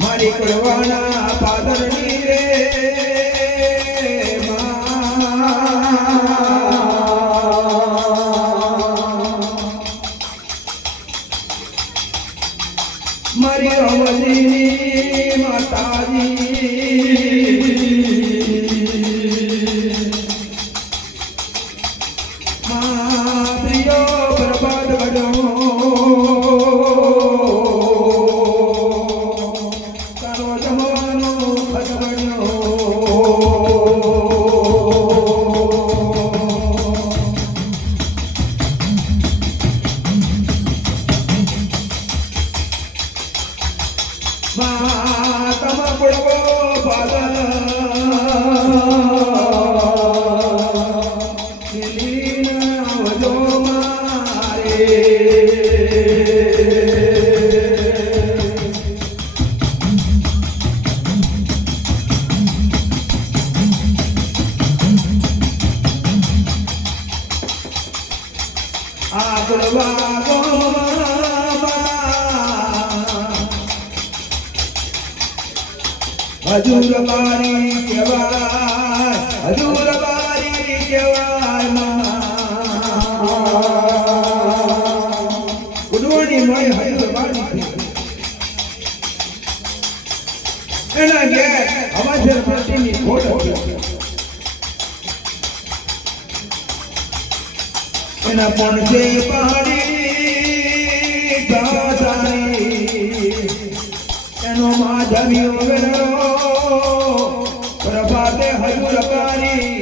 મારી કુળવાના પાદરની રે મારી અવધીની માતાજી મા પ્રિયો બરબાદ બડો હજુર બારી કહેવાય હજુર બારી કહેવાય ઉડોણી મોય હજુર બારી એના ઘેર હવાસર પ્રતિની ખોટ એના પણ છે પહાડી ગાજાની એનો માધવ્યો વેરો પ્રભાતે હજુર બારી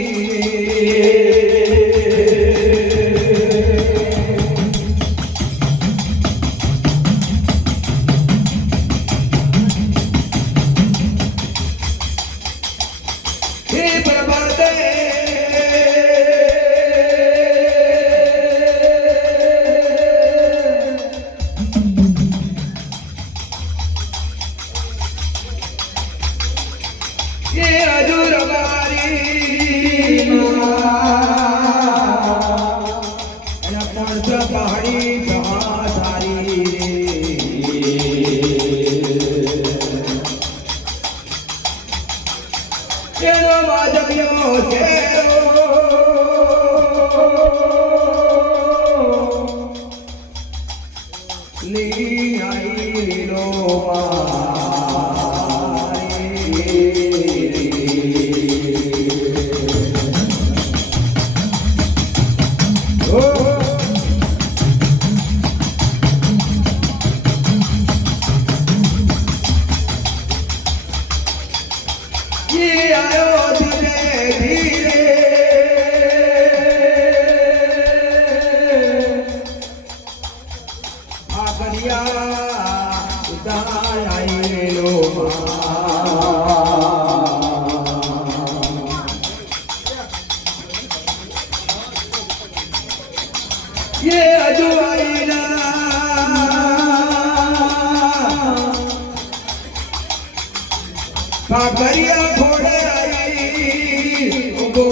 કાકરિયા ઘોડે આવી ઉભો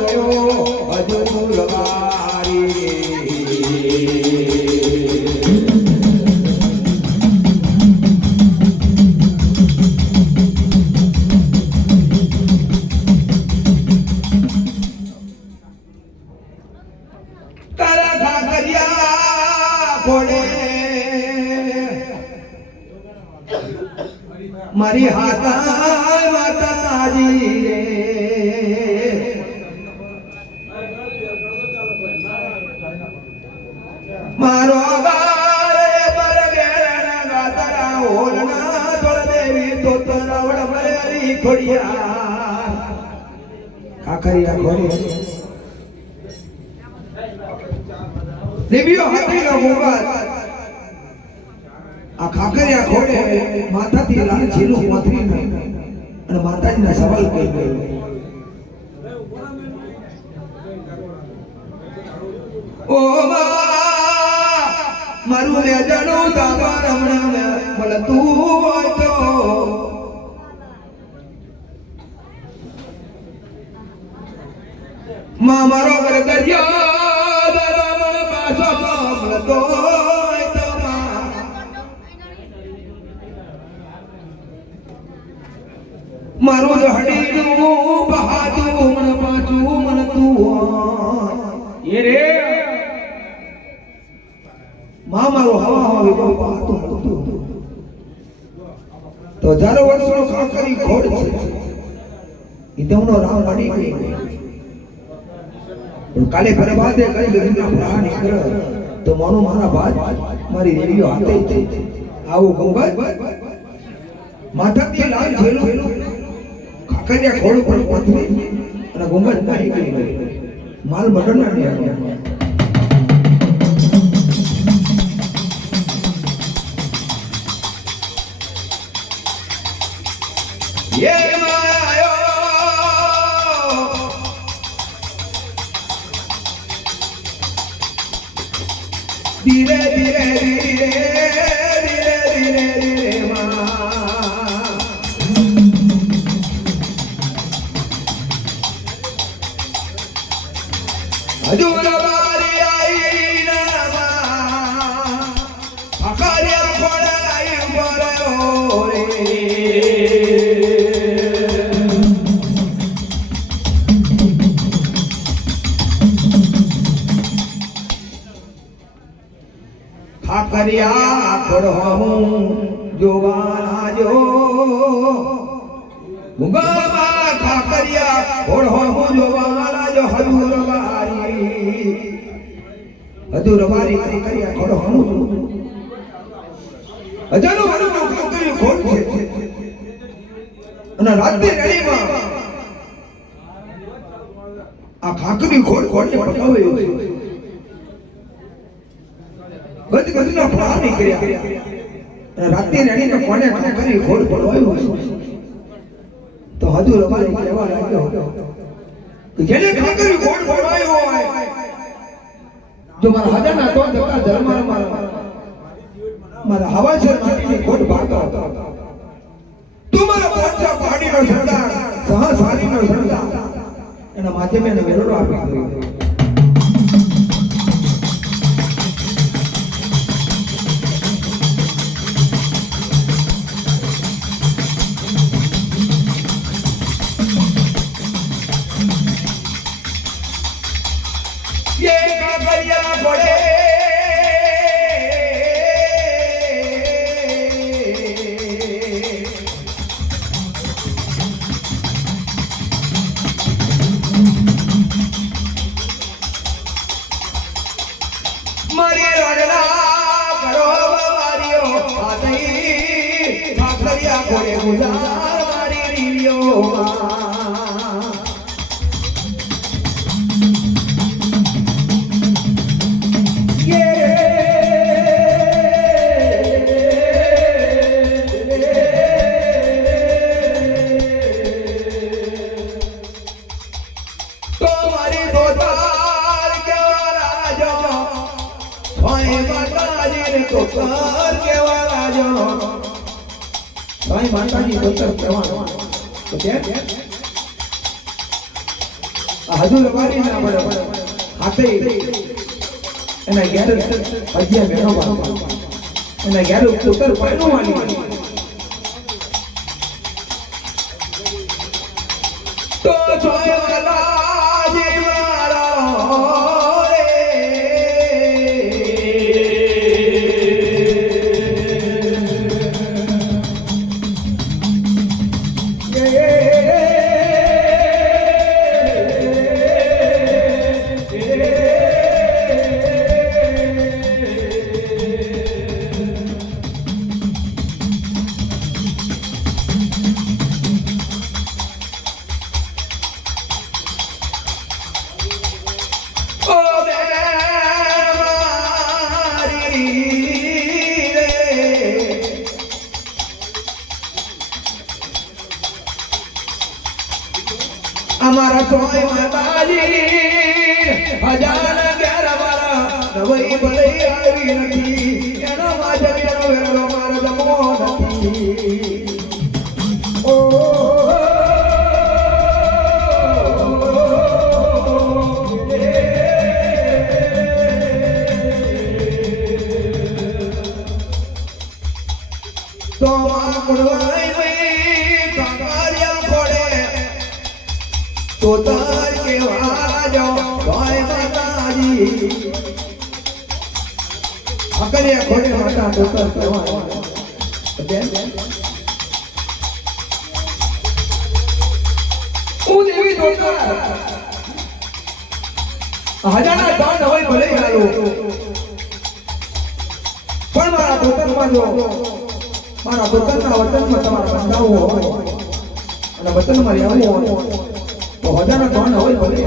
રહ્યો હજુર બારી તારા કાકરિયા ઘોડે મારી હાથા માતાજી રે મારો ગારે પર ગેરના ગાતરા ઓલના તોળ દેવી તો તરવડ મરેલી ખોડિયા કાકરિયા ઘોડે દેવીઓ હાથીનો ગુંગાર આ કાકરિયા ઘોડે માથાથી લાલ છીલું મથરી અને માતાજીના સવાલ કહી ગયો ઓ મારું મે જાણું તારા રમણા મે ભલે તું હોય તો માં મારો ઘર દરિયા દરમણ પાછો ભલે તો હોય તો મારું દહડીનું બહાદુર મન પાછું મન તું એ રે માં મારો હવા હવા વિગો પાતું તો હજારો વર્ષનો કાકરી ખોડ છે ઈ તમનો રામ વાડી ગઈ પણ કાલે પરવાદે કરી લઈને પ્રાણ કર તો મોનો મારા બાદ મારી રેડિયો હાથે આવો ગંગા માથાથી લાલ જેલો કાકરિયા ખોડ પર પથરી અને ગંગા નાહી ગઈ માલ મટન ના ये मायो धीरे धीरे धीरे धीरे धीरे धीरे हजूर बारी आई ना अकालिया पड़ाई पड़ो रे खाकरिया पढ़हूं जोवाना जो मुगामा खाकरिया पढ़हूं जोवाना जो हजूर बारी खाकरिया पढ़हूं हजारो वर्षो खाकरिया खोल છે અને રાતે રેડીમાં આ ખાકરી ખોડ ખોડને પટાવે છે ગજ ગજના પ્રાણ નીકળ્યા અને રાતે રેડીને કોને ખાકરી ખોડ પડવાયો તો હજુ રમારી કહેવા લાગ્યો કે જેને ખાકરી ખોડ પડવાયો હોય જો મારા હજાના તો જતા ધર્મ મારા હવાસર માટીની ખોડ ભાગો તું મારા પાંચા પાડીનો સરદાર સહસારીનો સરદાર એના માથે મેં વેરોડો આપી દીધો ये काकरिया पड़े मारी रगड़ा करो मारियो आतई काकरिया पड़े गुजार मारी रियो कर केवा जो भाई माताजी पुत्र केवा तो क्या हजूर बारी ना बड़े हाथे एना 11 अजिया मेनो एना 11 पुत्र पैनो वाली तो जोय वाला जीवारा हमारा सोई माताजी हजार 11 बारह નવઈ ભલે આવી નથી એનો માજમ્યાનો વેલો મારો જમો નથી ઓ તો માં કુળવાઈ મે કાકારિયા પડે તો તાર કેવા જો ભાઈ માતાજી અકરિયા ખોડે માતા તો તાર કેવા બેન ઓ દેવી દોતા હજાના દાન હોય ભલે હાલો પણ મારા દોતરમાં જો મારા વતનના વતનમાં તમારા બંધાવો હોય અને વતનમાં રહેવું હોય તો હજારના ધન હોય ભલે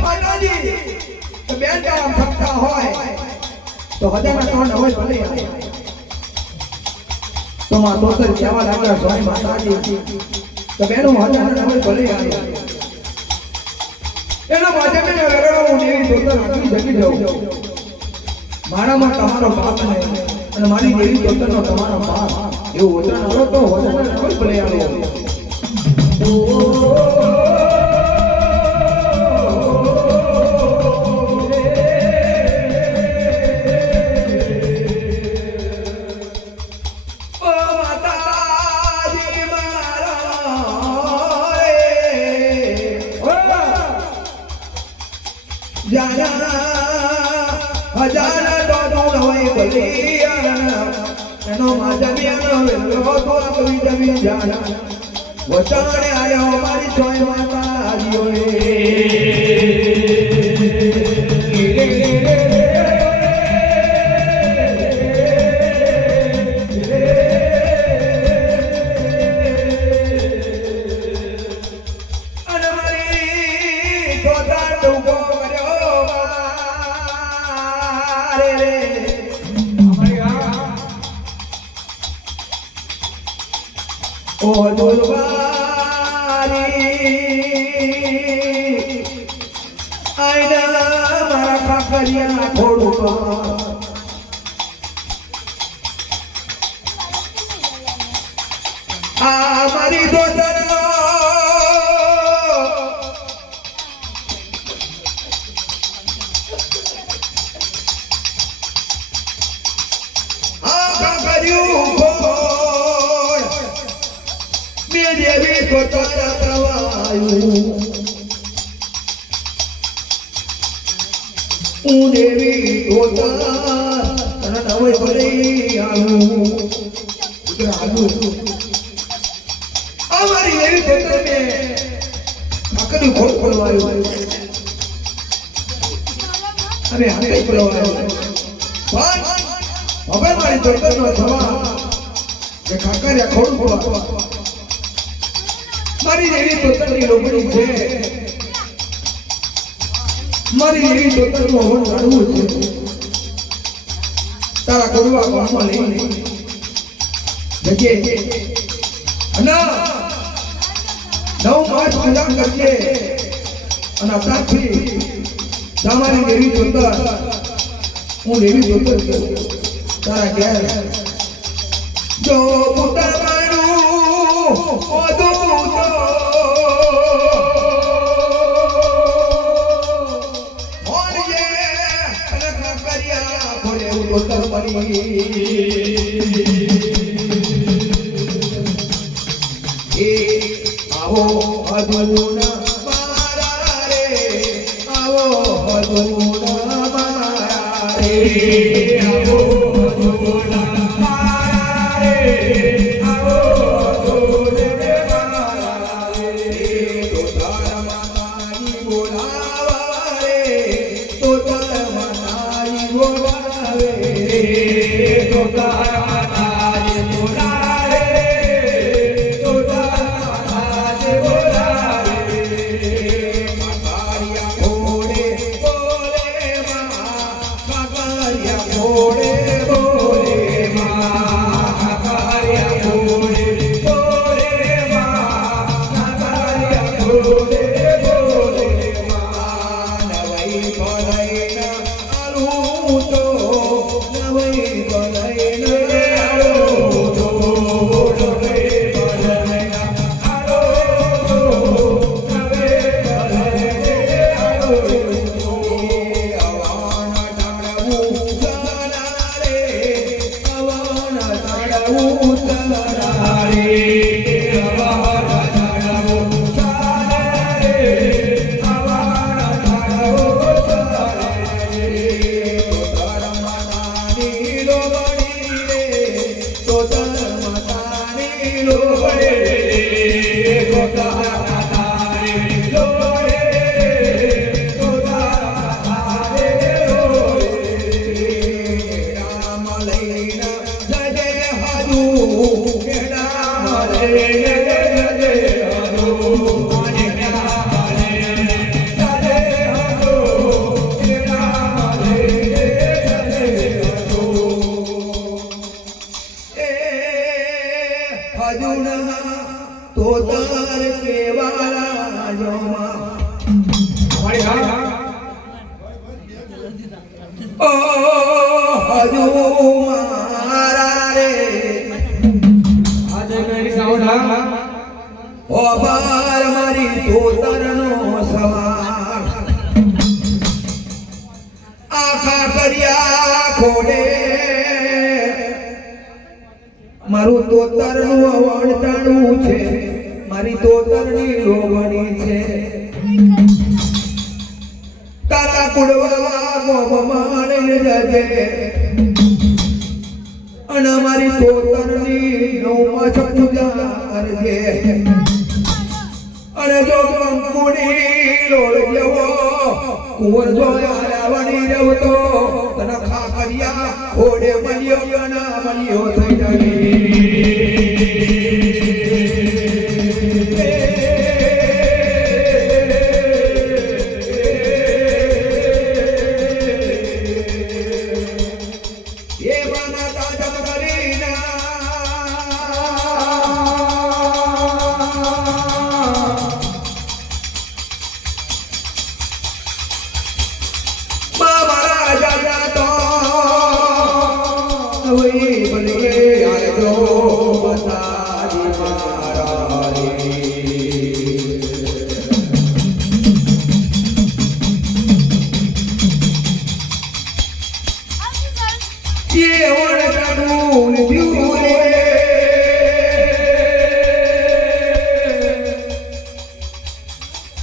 માતાજી બેન કામ થતા હોય તો હજારના ધન હોય ભલે તો માં દોસ્તર કહેવા લાગ્યા સ્વામી માતાજી તો બેનો હજારના હોય ભલે આવ્યા એના માટે મેં લગાડો હું દેવી દોસ્તર આખી જગી જાઉં મારામાં તમારો બાપ નહીં અને મારી દેવી દોસ્તરનો તમારો બાપ એવું વચન આવો તો હજારના હોય ભલે આવ્યો હજાર દોડો હોય ભલિયા એનો માજમિયાનો વેલો તો કવિ જમી જાના વચાણે આયો મારી સોય માતાજીઓ અને મારી દોડા ડુગો ઓ દુર્વારી આઈના મારા કાકરિયા થોડું આ મારી દોસ્તનો આ કાકરિયું દેવી તો તારા પ્રવાયું હું દેવી તો તારા નવે ભલે આવું અમારી એવી તો તમે આકડી ખોટ ખોલવાયું અને હાથે ખોલવાયું હવે મારી દોસ્તનો થવા કે કાકરિયા ખોટ ખોલવા મારી દેવી દોતરની લોબડી છે મારી દેવી દોતરનો હોન કાઢવું છે તારા કડવા ગામમાં લઈને જજે અને 9 માસ પૂજા કરજે અને ત્યાંથી તમારી દેવી દોતર હું દેવી દોતર છું તારા ઘેર જો પોતાનું ઓદું આવો અદુના મારા રે આવો અદુના મારા રે આવો અદુના મારા રે આવો અદુના મારા રે તો તારા માતાજી બોલાવા રે તો તારા માતાજી બોલાવે રે તો તારા માતાજી બોલાવે તો તારા માતાજી બોલાવે કાકરિયા ઘોડે બોલે માં કાકરિયા ઘોડે બોલે પાડી હા ઓ હજુ મારા રે આજે મેરી સાઉન્ડ હા ઓ બાર મારી તોતરનો સવાર આખા કર્યા ખોડે મારું તોતરનું વણતાણું છે મારી તોતરની લોભણી છે તારા કુડવા ગોમમાં લઈને જજે અને મારી તોતરની નવમાં પૂજા કરજે અને જો કંકુડી લોળ જેવો કુંવર જો આરાવણી રહેતો તને ખાખરિયા ખોડે મળ્યો ના મળ્યો થઈ જાય એ માના તાજમ કરીના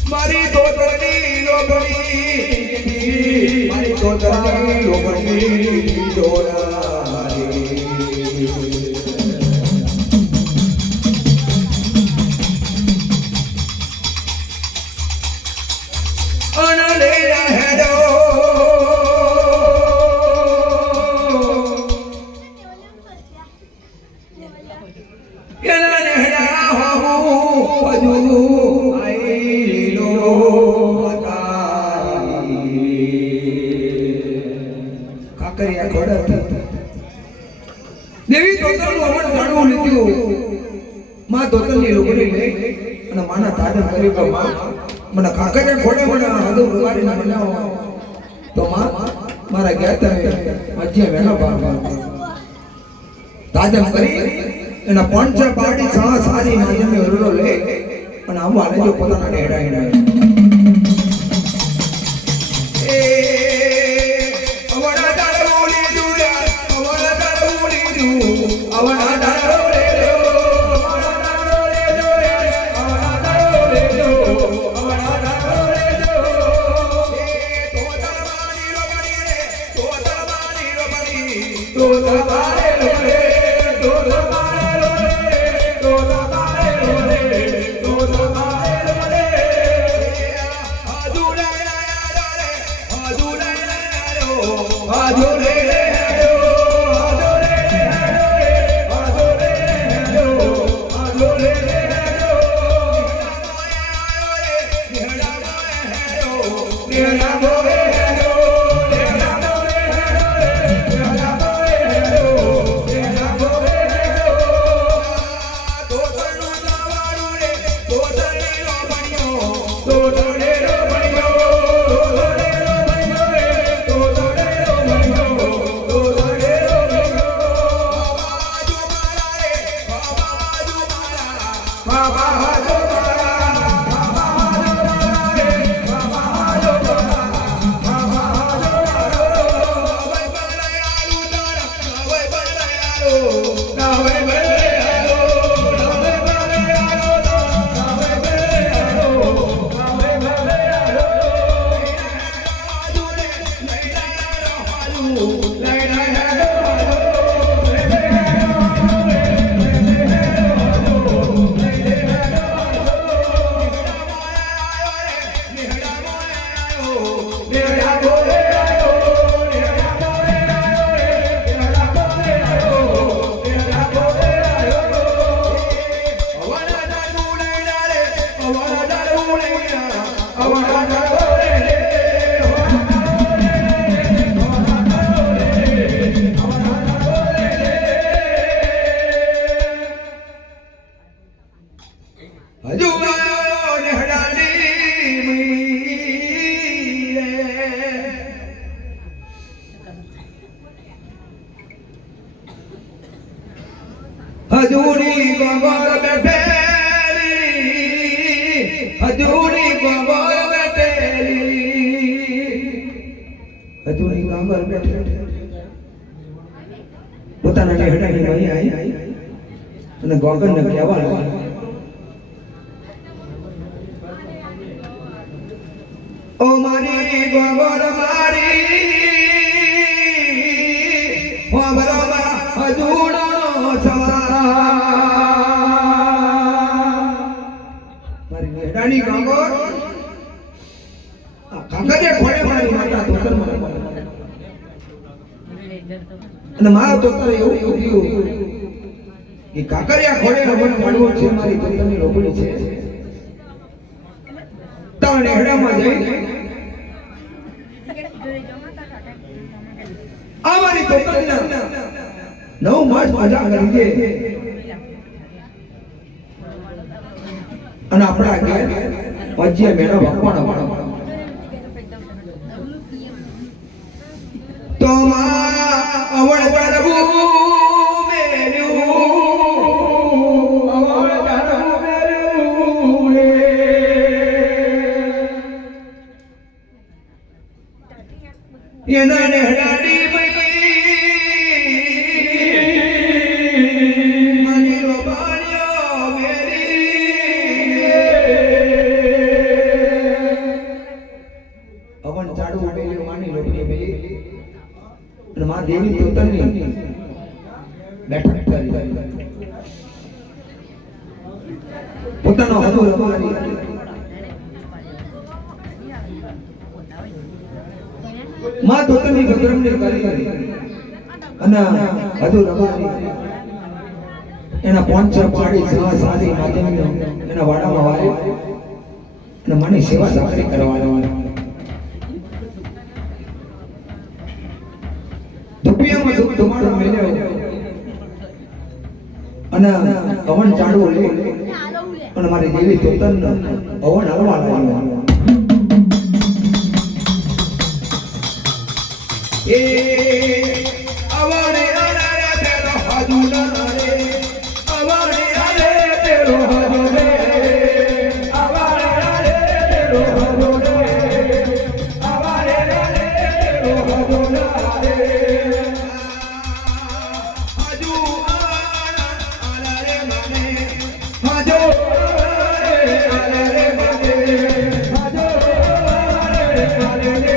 મારી તોતરની લોભણી મારી તોતરની લોભણી દેવી તોતરનું અમણ જાણવું લીધું માં તોતરની લોકોની લે અને માના તાજન કરી કે માં મને કાકરે ખોડે મને હદો ઉગાડીને બનાવો તો માં મારા ગયા તરે મધ્ય વેનો ભાગ તાજન કરી એના પંચ પાડી છા સારી માજમે હરડો લે અને આમ આલે જો પોતાના નેડા નેડા હજુ હજુની કાંગર બેઠે પોતાના નેહડાની મહી આવી અને ગોગનને કહેવા લાગી, ઓ મારી ગોગર મારી હોબરમાં હજુનો સવા મારી નેહડાની ગોગર કાંગરે ખોડે મારી માતા તોતર અને મારા તોતર એવું કહ્યું કે કાકરિયા ખોડે રમણ મળવો છે મારી તોતરની રોકડી છે તાણે હેડામાં જઈ આ મારી તોતરના 9 માસ મજા કરી દે અને આપણા ઘેર પજ્જે મેળો ભગવાન તો માં અવળ પ્રભુ મેર્યું અવળ પ્રભુ મેર્યું એના ને હડાડી મની રો બાણ્યો મેરી અવન ચાડુ મેલ્યો માની લોબની મેલી અને માં દેવી તોતરની બેઠક કરી પોતાનો હદુ રમાડી માં તોતરની ગદરમણી કરી અને હદુ રમાડી એના પોંચ પાડી સાદી માધ્યમ એના વાડામાં વાળી અને મને સેવા સાકરી કરવાનો ધુપિયામાં ધૂપ ધુમાડો મેલ્યો અને અવન ચાડવો લે અને મારી દેવી તોતન અવન હલવા લાગ્યો એ અવણે અરે તેરો હજુ ન રે અવણે અરે તેરો હજુ રે અવણે અરે તેરો હજુ રે અવણે અરે તેરો હજુ રે Hallelujah.